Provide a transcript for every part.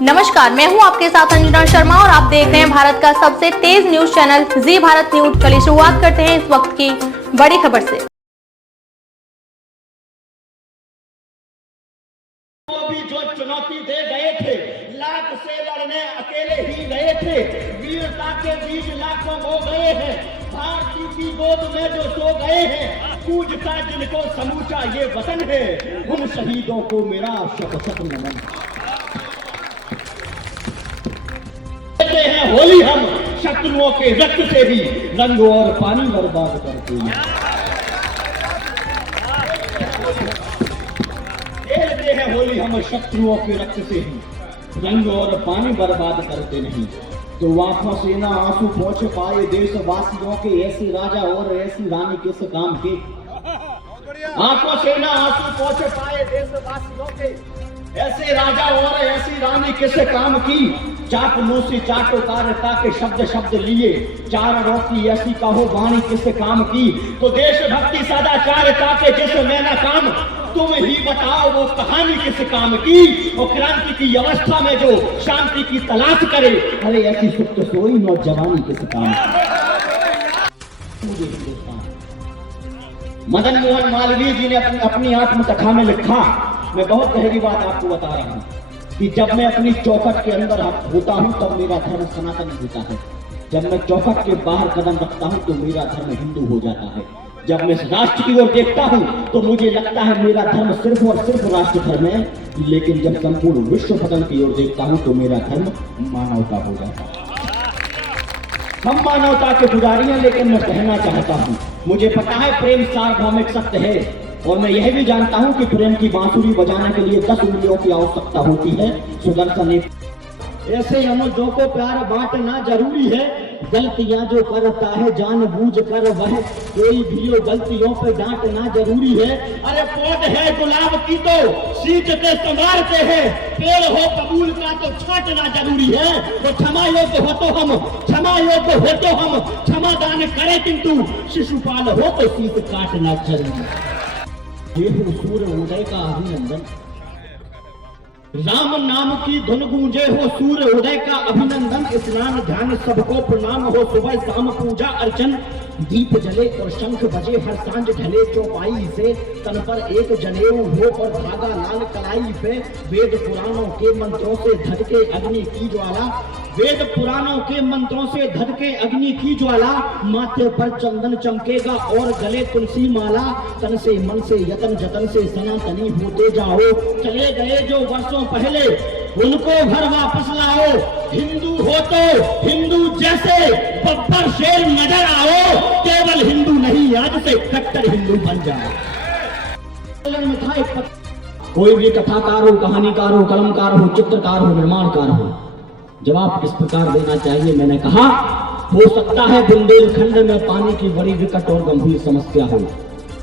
नमस्कार, मैं हूं आपके साथ अंजना शर्मा और आप देख रहे हैं भारत का सबसे तेज न्यूज चैनल जी भारत न्यूज। चलिए शुरुआत करते हैं इस वक्त की बड़ी खबर से। भी जो चुनौती दे गए थे, लाख से लड़ने अकेले ही गए थे, वीरता के बीज लाखों हो गए हैं, भारती की गोद में जो सो गए हैं, पूजता जिनको समूचा ये वतन है, उन शहीदों को मेरा शत शत नमन। कहते हैं होली हम शत्रुओं के रक्त से भी रंग और पानी बर्बाद करते हैं। खेलते हैं होली हम शत्रुओं के रक्त से ही रंग और पानी बर्बाद करते नहीं। तो आंखों से ना आंसू पहुंच पाए देशवासियों के, ऐसे राजा और ऐसी रानी किस काम के। आंखों से ना आंसू पहुंच पाए देशवासियों के, ऐसे राजा और ऐसी रानी किस काम की। चापलू से चाटोकारता के शब्द शब्द लिए, चार रोकी ऐसी कहो वाणी किस काम की। तो देशभक्ति सदाचारता के जिस में ना काम, तुम ही बताओ वो कहानी किस काम की। और क्रांति की अवस्था में जो शांति की तलाश करे, अरे ऐसी सुप्त सोई नौजवानी किस काम की। मदन मोहन मालवीय जी ने अपनी आत्मकथा में लिखा, मैं बहुत गहरी बात आपको बता रहा हूं कि जब मैं अपनी चौखट के अंदर होता हूं तब मेरा धर्म सनातन होता है, जब मैं चौखट के बाहर कदम रखता हूं तो मेरा धर्म हिंदू हो जाता है। जब मैं राष्ट्र की ओर देखता हूं तो मुझे लगता है मेरा धर्म सिर्फ और सिर्फ राष्ट्र धर्म है, लेकिन जब संपूर्ण विश्व पतन की ओर देखता हूं तो मेरा धर्म मानवता हो जाता है। हम मानवता के पुजारी हैं, लेकिन मैं कहना चाहता हूं, मुझे पता है प्रेम सार्वभौमिक सत्य है, और मैं यह भी जानता हूं कि प्रेम की बांसुरी बजाने के लिए 10 उंगलियों की आवश्यकता होती है। सुदर्शन ऐसे अनुजों को प्यार बांटना जरूरी है, गलतियां जो करता है जानबूझ कर वह कोई भी हो गलतियों पे डांटना जरूरी है। अरे पौध है गुलाब की तो सींचते संवारते हैं, पेड़ हो कबूल का तो छांटना जरूरी है। तो क्षमा योग्य हो तो हम, क्षमा योग्य हो तो हम क्षमा दान करें, किंतु शिशुपाल हो तो शीत काटना जरूरी है। सूर्य उदय का अभिनंदन, राम नाम की धुन गूंजे हो सूर्य उदय का अभिनंदन। स्नान ध्यान सबको प्रणाम हो, सुबह शाम पूजा अर्चन, दीप जले और शंख बजे हर सांझ ढले चौपाई से। तन पर एक जनेऊ हो और धागा लाल कलाई पे, वेद पुराणों के मंत्रों से धधके अग्नि की ज्वाला, वेद पुराणों के मंत्रों से धधके अग्नि की ज्वाला। माथे पर चंदन चमकेगा और गले तुलसी माला, तन से मन से यतन जतन से सनातनी होते जाओ। चले गए जो वर्षों पहले उनको घर वापस लाओ, हिंदू हो तो हिंदू जैसे बब्बर शेर नजर आओ, केवल हिंदू नहीं आज से कट्टर हिंदू बन जाओ। कोई भी कथाकार हो, कहानीकार हो, कलमकार हो, चित्रकार हो, निर्माणकार हो, जवाब किस प्रकार देना चाहिए। मैंने कहा हो सकता है बुंदेलखंड में पानी की बड़ी विकट और गंभीर समस्या हो,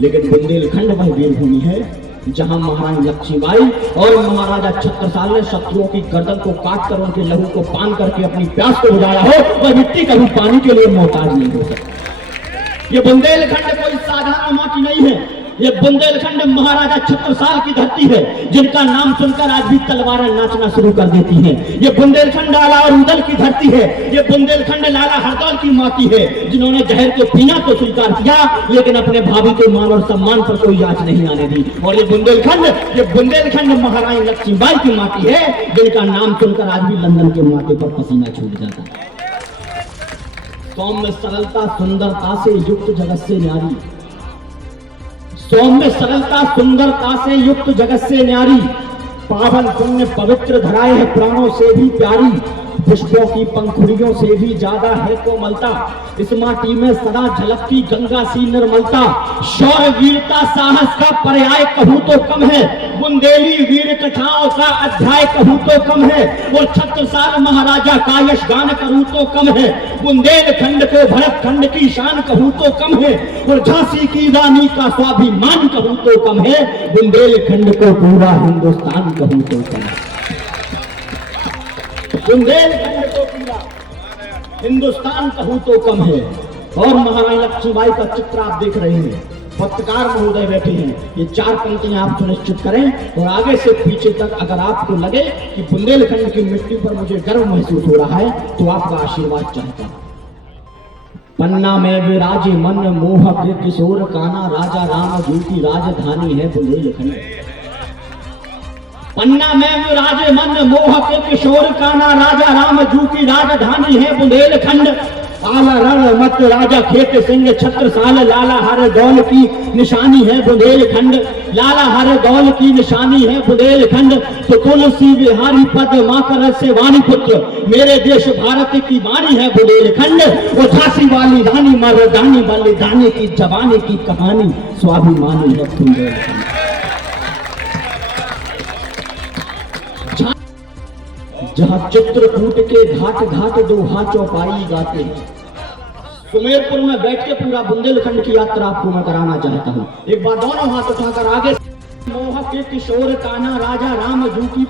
लेकिन बुंदेलखंड वह वीरभूमि है जहां महारानी लक्ष्मीबाई और महाराजा छत्रसाल ने शत्रुओं की गर्दन को काटकर उनके लहू को पान करके अपनी प्यास को बुझाया हो। वह मिट्टी कभी पानी के लिए मोहताज नहीं हो सकती। ये बुंदेलखंड कोई साधारण माटी नहीं है, ये बुंदेलखंड महाराजा छत्रसाल की धरती है, जिनका नाम सुनकर आज भी तलवारें नाचना शुरू कर देती हैं। ये बुंदेलखंड लाला और उदल की धरती है, ये बुंदेलखंड लाला हरदौल की माटी है, जिन्होंने जहर को पीना तो स्वीकार किया, लेकिन अपने भाभी के मान और सम्मान पर कोई आंच नहीं आने दी। और ये बुंदेलखंड महारानी लक्ष्मीबाई की माटी है, जिनका नाम सुनकर आज भी लंदन के माथे पर पसीना छूट जाता है। सौम्य सरलता सुंदरता से युक्त जगत से न्यारी, सौम्य सरलता सुंदरता से युक्त जगत से न्यारी, पावन पुण्य पवित्र धराए है प्राणों से भी प्यारी, पुष्पों की पंखुड़ियों से भी ज्यादा है कोमलता, इस माटी में सदा झलकती गंगा सी निर्मलता। शौर्य वीरता साहस का पर्याय कहूं तो कम है, बुंदेली वीर कथाओं का अध्याय कहूं तो कम है, और छत्रसाल महाराजा का यश गान कहूं तो कम है, बुंदेलखंड को भरत खंड की शान कहूं तो कम है, और झांसी की रानी का स्वाभिमान कहूं तो कम है, बुंदेलखंड को पूरा हिंदुस्तान कहूं तो कम है। बुंदेलखंड को पूरा हिंदुस्तान कहूं तो कम है। और महारानी लक्ष्मीबाई का चित्र आप देख रहे हैं, पत्रकार महोदय बैठे हैं, ये 4 पंक्तियां आप सुनिश्चित करें और आगे से पीछे तक अगर आपको लगे कि बुंदेलखंड की मिट्टी पर मुझे गर्व महसूस हो रहा है तो आपका आशीर्वाद चाहता हूं। पन्ना में विराजे मन मोहक किशोर काना, राजा राम जी की राजधानी है बुंदेलखंड। पन्ना में विराजे मन मोहक किशोर काना, राजा राम जी की राजधानी है बुंदेलखंड। आला रण मत राजा खेत सिंह छत्रसाल, लाला हर दौल की निशानी है बुंदेलखंड। लाला हर दौल की निशानी है बुंदेलखंड। तो तुलसी बिहारी पद माकर से वाणी पुत्र, मेरे देश भारत की वाणी है बुंदेलखंड। वो झांसी वाली रानी मर्दानी बलिदानी की जवानी की कहानी स्वाभिमानी है बुंदेलखंड। जहां चित्रकूट के घाट घाट दोहा चौपाई गाते हैं। सुमेरपुर में बैठ के पूरा बुंदेलखंड की यात्रा आपको मैं कराना चाहता हूँ। एक बार दोनों हाथ उठाकर आगे। मोहक किशोर काना, राजा राम जी की,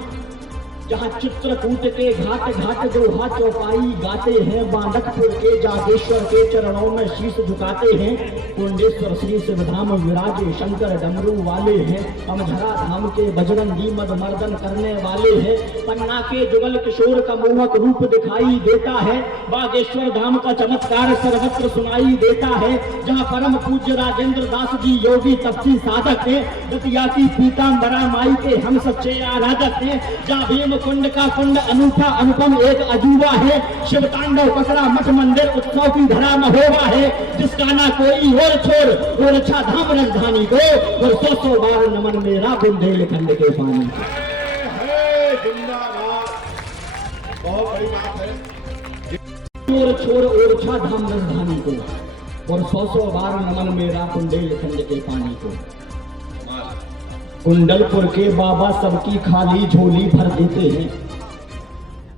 जहाँ चित्रकूट के घाट घाट दोहा चौपाई गाते हैं। बांडकपुर के जागेश्वर के चरणों में शीश झुकाते हैं। कुंडेश्वर श्री शिवधाम विराजे शंकर डमरू वाले हैं। अमझरा धाम के बजरंगी मद मर्दन करने वाले हैं। पन्ना के जुगल किशोर का मोहक रूप दिखाई देता है। बागेश्वर धाम का चमत्कार सर्वत्र सुनाई देता है। जहाँ परम पूज्य राजेंद्र दास जी योगी तपसी साधक है। दतिया की पीताम्बरा माई के हम सच्चे आराधक हैं। जहाँ भीम कुंड का कुंड अनूठा अनुपम एक अजूबा है। शिव तांडव पकड़ा मठ मंदिर उत्सव की धरा महोबा है। जिसका ना कोई और छोड़ और अच्छा धाम राजधानी को, और 100 बार नमन मेरा बुंदेलखंड के पानी। बहुत बड़ी बात है। और छोड़ और अच्छा धाम राजधानी को, और 100 बार नमन मेरा बुंदेलखंड के पानी को। कुंडलपुर के बाबा सबकी खाली झोली भर देते हैं।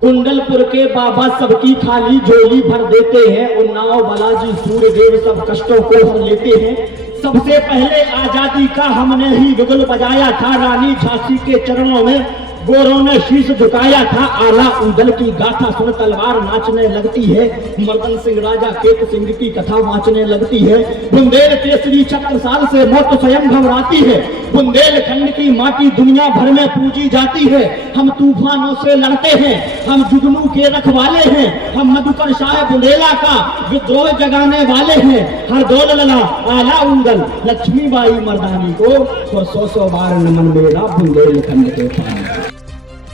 कुंडलपुर के बाबा सबकी खाली झोली भर देते हैं। उन्नाव बालाजी सूर्यदेव सब कष्टों को हर लेते हैं। सबसे पहले आजादी का हमने ही बिगुल बजाया था। रानी झांसी के चरणों में गोरों ने शीश झुकाया था। आला उदल की गाथा सुन तलवार नाचने लगती है। मर्दन सिंह राजा केत सिंह की कथा वाचने लगती है। बुंदेल केसरी छत्रसाल से मौत स्वयं घबराती है। बुंदेलखंड की माटी दुनिया भर में पूजी जाती है। हम तूफानों से लड़ते हैं, हम जुगनू के रखवाले हैं। हम मधुकर शाह बुंदेला का विद्रोह जगाने वाले हैं। हर दौल लला आला उदल लक्ष्मीबाई मर्दानी को, और 100 बार नमन मेरा बुंदेलखंड के पानी।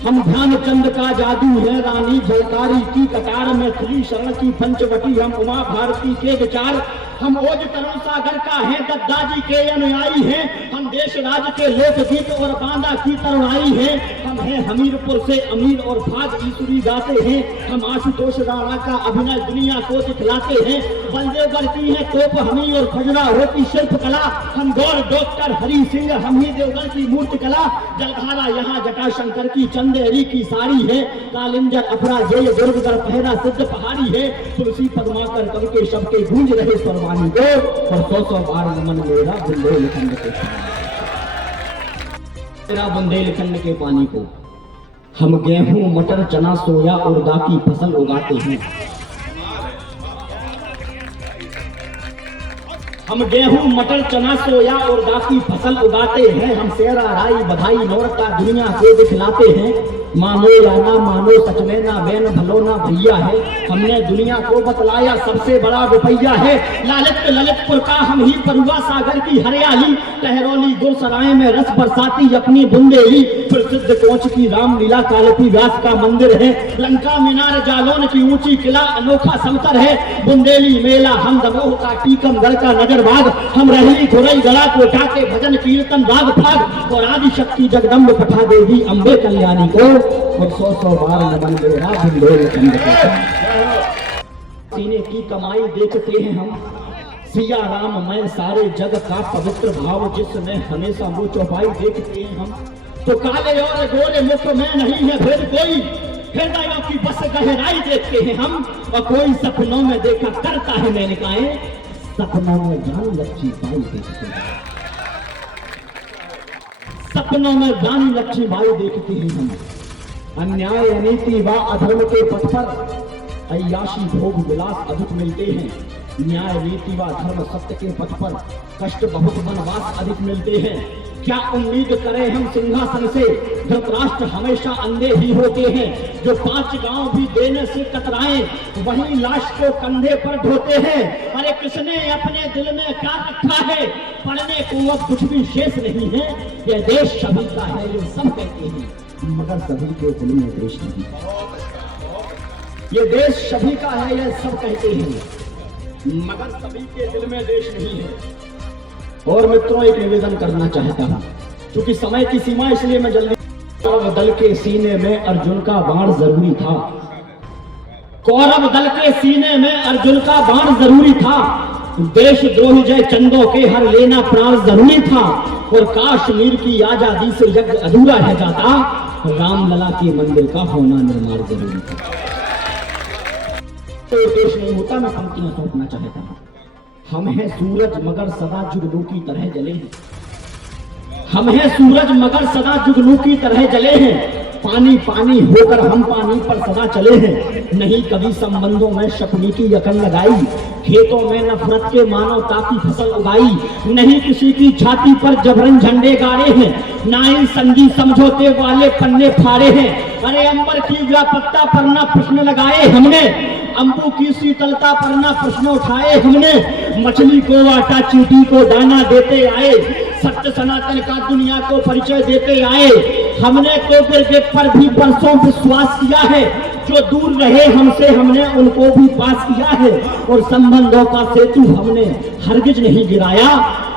हम ध्यानचंद का जादू है रानी झलकारी की कटार में खुली शरण की पंचवटी। हम उमा भारती के विचार, हम ओज तरुण सागर का है दद्दाजी के अनुयायी हैं। हम देश राज के लोकगीत और बांदा की तरुणाई हैं। हम हैं हमीरपुर से अमीर और भाग ईश्वरी गाते हैं। हम आशुतोष राणा का अभिनय दुनिया को दिखलाते हैं। बलदेवगढ़ की है तोप हमी और खजुराहो की शिल्प कला। हम गौर डॉक्टर हरि सिंह, हम ही देवगढ़ की मूर्ति कला। जलधारा यहाँ जटाशंकर की चंदेरी की साड़ी है। कालिंजर अपरा जय दुर्गगढ़ पहरा सिद्ध पहाड़ी है। तुलसी पद्माकर कवि के शब्द के गूंज रहे स्वरवानी को, और 100 बार नमन मेरा बुंदेलखंड के मेरा बुंदेलखंड के पानी को। हम गेहूं मटर चना सोया उड़दा की फसल उगाते हैं। हम गेहूं मटर चना सोया उड़दा की फसल उगाते हैं। हम सेरा राई बधाई नौरता दुनिया को दिखलाते हैं। मानो या ना मानो सच में ना बहन भलो ना भैया है। हमने दुनिया को बतलाया सबसे बड़ा रुपया है। ललितपुर का हम ही परुआ सागर की हरियाली। टहरौली गुरसराय में रस बरसाती अपनी बुंदेली। प्रसिद्ध कोच की रामलीला कालपी व्यास का मंदिर है। लंका मीनार जालौन की ऊंची किला अनोखा समतर है। बुंदेली मेला हम दमोह का टीकमगढ़ का नजरबाग। हम रहली खुरई गला कोटा के भजन कीर्तन राग फाग, और आदि शक्ति जगदम्ब पठा देवी अम्बे कल्याणी को, और 100 बार नमन मेरा बुंदेलखंड के सीने की कमाई देखते हैं हम। सिया राम मैं सारे जग का पवित्र भाव जिसमें हमेशा वो चौपाई देखते हैं हम। तो काले और गोरे मुख में नहीं है भेद कोई, हृदयों की बस गहराई देखते हैं हम। और कोई सपनों में देखा करता है मैंने कहा, सपनों में रानी लक्ष्मीबाई देखते हैं। सपनों में रानी लक्ष्मीबाई देखते हैं हम। अन्याय अनीति व अधर्म के पथ पर अय्याशी भोग विलास अधिक मिलते हैं। न्याय नीति व धर्म सत्य के पथ पर कष्ट बहुत वनवास अधिक मिलते हैं। क्या उम्मीद करें हम सिंहासन से, धृतराष्ट्र हमेशा अंधे ही होते हैं। जो 5 गांव भी देने से कतराए, वही लाश को कंधे पर ढोते हैं। अरे किसने अपने दिल में क्या रखा है, पढ़ने को अब कुछ भी शेष नहीं है। यह देश सभी का है ये सब कहते हैं, मगर सभी के दिल में देश नहीं है। ये देश सभी का है यह सब कहते हैं, मगर सभी के दिल में देश नहीं है। और मित्रों, एक निवेदन करना चाहता हूं, क्योंकि समय की सीमा, इसलिए मैं जल्दी। कौरव दल के सीने में अर्जुन का बाण जरूरी था। कौरव दल के सीने में अर्जुन का बाण जरूरी था। देशद्रोही जय चंदों के हर लेना प्राण जरूरी था। और कश्मीर की आजादी से यज्ञ अधूरा रह जाता, रामलला के मंदिर का होना निर्माण जरूरी था। तो देश नहीं होता, मैं पंक्तियां सौंपना चाहता हूं। हम हैं सूरज मगर सदा जुगनू की तरह जले हैं। हम हैं सूरज मगर सदा जुगनू की तरह जले हैं। पानी पानी होकर हम पानी पर सदा चले हैं। नहीं कभी संबंधों में शकुनी की यकन लगाई, खेतों में नफरत के मानवता की फसल उगाई। नहीं किसी की छाती पर जबरन झंडे गाड़े हैं, ना इन संगी समझौते वाले पन्ने फाड़े हैं। अरे अंबर की व्यापकता पर ना प्रश्न लगाए हमने, अंबु की शीतलता पर ना प्रश्न उठाए हमने। मछली को आटा चींटी को दाना देते आए, सत्य सनातन का दुनिया को परिचय देते आए। हमने तो ब्रिगेड पर भी बरसों विश्वास किया है। जो दूर रहे हमसे हमने उनको भी पास किया है। और संबंधों का सेतु हमने हरगिज नहीं गिराया।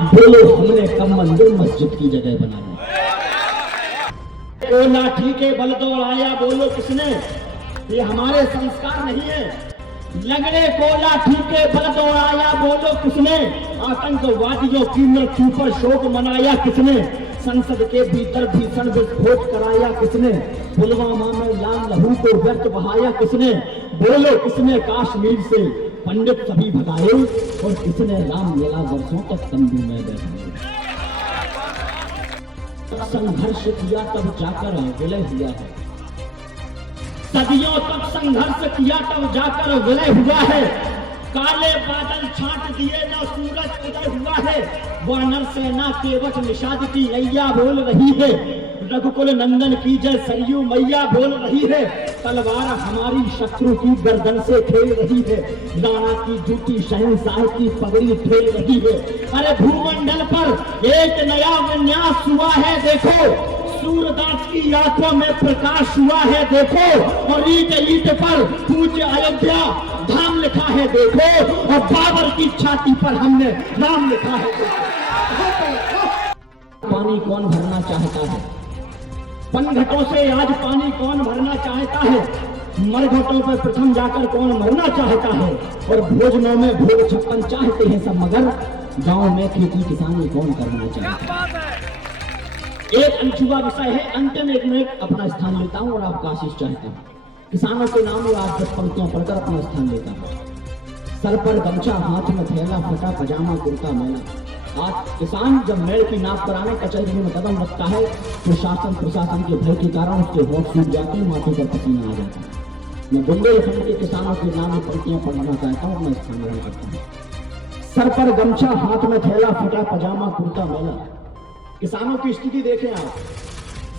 बोलो हमने कम मंदिर मस्जिद की जगह बनाया। ओ लाठी के बल दौड़ाया, बोलो किसने, ये हमारे संस्कार नहीं है। लगड़े को लाठी के बल दौड़ाया, बोलो किसने। आतंकवादियों की मृत्यु पर शोक मनाया किसने। संसद के भीतर भीषण विस्फोट कराया किसने। पुलवामा में लाल लहू को व्यर्थ बहाया किसने। बोलो किसने कश्मीर से पंडित सभी भगाए, और किसने रामलला वर्षों तक तंबू में बैठाए। संघर्ष किया तब जाकर विलय हुआ है। सदियों तक संघर्ष किया तब जाकर विलय हुआ है। काले बादल छांट दिए ना सूरज उदय हुआ है। वानर सेना केवट निषाद की नैया बोल रही है। रघुकुल नंदन की जय सरयू मैया बोल रही है। तलवार हमारी शत्रु की गर्दन से खेल रही है। राणा की जूती शहंशाह की पगड़ी फेल रही है। अरे भूमंडल पर एक नया विन्यास हुआ है देखो। सूरदास की आंखों में प्रकाश हुआ है देखो। और ईट ईट पर पूज्य अयोध्या धाम लिखा है देखो। और बाबर की छाती पर हमने नाम लिखा है देखो। पानी कौन भरना चाहता है, पनघटों से आज पानी कौन भरना चाहता है। मरघटों पर प्रथम जाकर कौन मरना चाहता है। और भोजनों में भोग 56 चाहते हैं सब, मगर गांव में खेती किसानी कौन करना चाहता है। एक अनछुआ विषय है, अंत में एक मिनट अपना स्थान लेता हूं और आपका आशीष चाहता हूं। किसानों के नाम में आज 10 पंक्तियां पढ़कर अपना स्थान लेता हूं। सर पर गमछा, हाथ में थैला, फटा पजामा, कुर्ता मैला। आज किसान जब मेल की नाप कराने कचहरी में कदम रखता है तो शासन प्रशासन के भय के कारण उसके होठ सूख जाते हैं, माथे पर पसीना आ जाता है। मैं बुंदेलखंड के किसानों के नाम में पंक्तियां पढ़ना चाहता हूं, मैं स्थान ग्रहण करता हूं। सर पर गमछा, हाथ में थैला, फटा पजामा, कुर्ता मैला। किसानों की स्थिति देखें आप।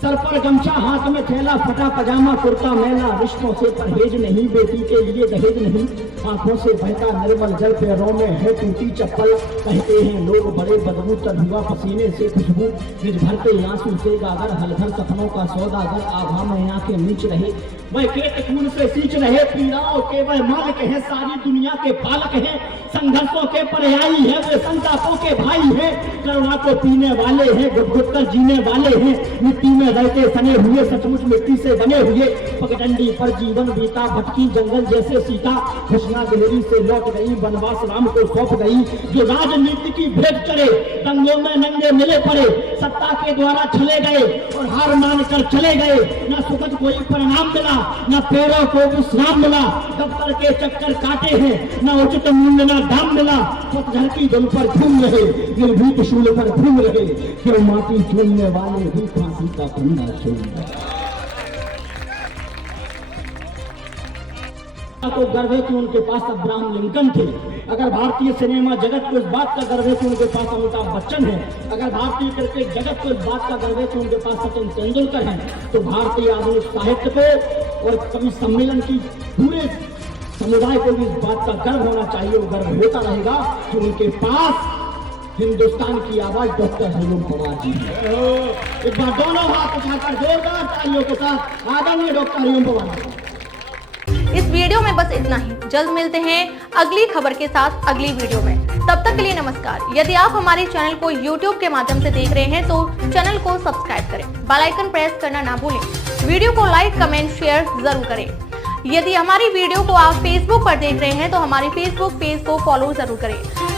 सर पर गमछा, हाथ में थैला, फटा पजामा, कुर्ता मैला। रिश्तों से परहेज नहीं, बेटी के लिए दहेज नहीं। आंखों से बहता निर्मल जल, पैरों में है टूटी चप्पल। कहते हैं लोग बड़े बदबू, तलहुआ पसीने से खुशबू। निज भरते आंसू से गागर, हलधर सपनों का सौदागर। आभा में आंखें मीच रहे, वह खेत खून से सींच रहे। पीड़ाओं के वह मालिक है, सारी दुनिया के पालक है। संघर्षों के पर्यायी है, वे संतापों के भाई है। करुणा को पीने वाले हैं, घुट कर जीने वाले हैं। मिट्टी में रहते सने हुए, सचमुच मिट्टी से बने हुए। पगडंडी पर जीवन बीता, भटकी जंगल जैसे सीता। हुस्ना गहरी से लौट गई, वनवास राम को सौंप गई। जो राजनीति की भेंट चढ़े, दंगों में नंगे मिले पड़े। सत्ता के द्वारा चले गए और हार मान कर चले गए। न सुखद कोई परिणाम मिला, न पैरों को विश्राम मिला। दफ्तर के चक्कर काटे हैं, न उचित मूल्य न दाम मिला। पतझड़ की धुन पर घूम रहे, निर्भीक शूल पर घूम रहे। क्यों माटी चूमने वाले भी फांसी का फंदा छोड़। को गर्व है कि उनके पास अब्राहम लिंकन थे। अगर भारतीय सिनेमा जगत को इस बात का गर्व है कि उनके पास अमिताभ बच्चन है, अगर भारतीय क्रिकेट जगत को इस बात का गर्व है कि उनके पास सचिन तेंदुलकर हैं, तो भारतीय आधुनिक साहित्य को और कवि सम्मेलन की पूरे समुदाय को भी इस बात का गर्व होना चाहिए, वो गर्व होता रहेगा कि उनके पास हिंदुस्तान की आवाज डॉक्टर हरिओम पवार जी है। एक बार दोनों हाथ उठाकर जोरदार तालियों के साथ आदरणीय डॉक्टर हरिओम पवार जी। इस वीडियो में बस इतना ही। जल्द मिलते हैं अगली खबर के साथ अगली वीडियो में। तब तक के लिए नमस्कार। यदि आप हमारे चैनल को YouTube के माध्यम से देख रहे हैं तो चैनल को सब्सक्राइब करें, बेल आइकन प्रेस करना ना भूलें, वीडियो को लाइक कमेंट शेयर जरूर करें। यदि हमारी वीडियो को आप फेसबुक पर देख रहे हैं तो हमारे फेसबुक पेज को फॉलो जरूर करें।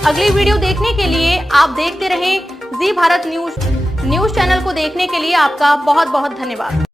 अगली वीडियो देखने के लिए आप देखते रहें जी भारत न्यूज चैनल को देखने के लिए आपका बहुत बहुत धन्यवाद।